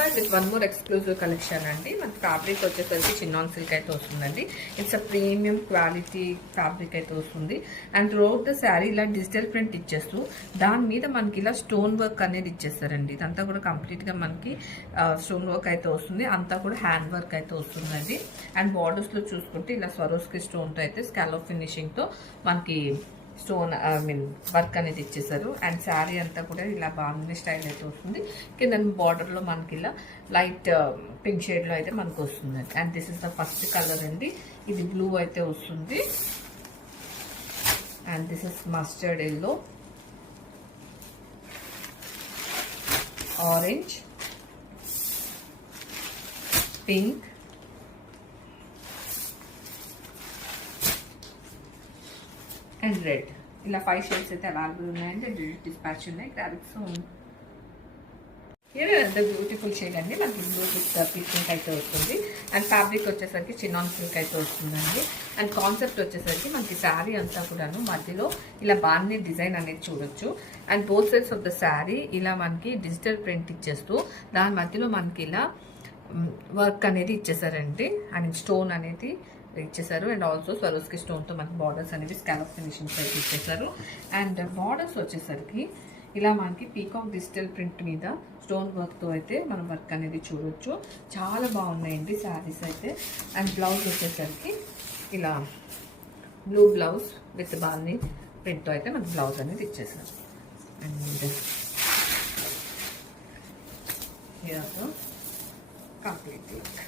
Back with one more exclusive collection అండి. మన fabric వచ్చేసరికి చిన్నాన్ సిల్క్ అయితే వస్తుందండి. It's a premium quality fabric అయితే వస్తుంది. అండ్ త్రూఅవుట్ ద శారీ ఇలా డిజిటల్ ప్రింట్ ఇచ్చేస్తూ దాని మీద మనకి ఇలా స్టోన్ వర్క్ అనేది ఇచ్చేస్తారండి. ఇదంతా కూడా కంప్లీట్గా మనకి స్టోన్ వర్క్ అయితే వస్తుంది. అంతా కూడా హ్యాండ్ వర్క్ అయితే వస్తుందండి. అండ్ బార్డర్స్లో చూసుకుంటే ఇలా స్వరోస్కి స్టోన్తో అయితే స్కాలప్ ఫినిషింగ్తో మనకి స్టోన్ వర్క్ అనేది ఇచ్చేసారు. అండ్ శారీ అంతా కూడా ఇలా బాగుంది స్టైల్ అయితే వస్తుంది. కింద బార్డర్లో మనకి ఇలా లైట్ పింక్ షేడ్లో అయితే మనకు వస్తుంది. And this is the first colour అండి. ఇది బ్లూ అయితే వస్తుంది. And this is mustard yellow, orange, pink, and red. ఇలా 5 షేడ్స్ అయితే అవైలబుల్ ఉన్నాయండి. డిస్పాచ్ ఉన్నాయి. గ్రాబిక్ సోన్ ద బ్యూటిఫుల్ షేడ్ అండి. మనకి బ్లూ విత్ పింక్ అయితే వస్తుంది. అండ్ ఫ్యాబ్రిక్ వచ్చేసరికి చిన్నాన్ సిల్క్ అయితే వస్తుందండి. అండ్ కాన్సెప్ట్ వచ్చేసరికి మనకి శారీ అంతా కూడాను మధ్యలో ఇలా బాగానే డిజైన్ అనేది చూడొచ్చు. And both sides of the sari ఇలా మనకి డిజిటల్ ప్రింట్ ఇచ్చేస్తూ దాని మధ్యలో మనకి ఇలా వర్క్ అనేది ఇచ్చేసారండి. అండ్ స్టోన్ అనేది ఇచ్చేసారు. అండ్ ఆల్సో స్వరోస్కి స్టోన్తో మనకి బార్డర్స్ అనేవి స్కాలప్ ఫినిషింగ్స్ అయితే ఇచ్చేసారు. అండ్ బార్డర్స్ వచ్చేసరికి ఇలా మనకి పీకాక్ డిజిటల్ ప్రింట్ మీద స్టోన్ వర్క్తో అయితే మనం వర్క్ అనేది చూడొచ్చు. చాలా బాగున్నాయండి శారీస్ అయితే. అండ్ బ్లౌజ్ వచ్చేసరికి ఇలా బ్లూ బ్లౌజ్ విత్ బాగుంది ప్రింట్తో అయితే మనకి బ్లౌజ్ అనేది ఇచ్చేసారు. And here complete look.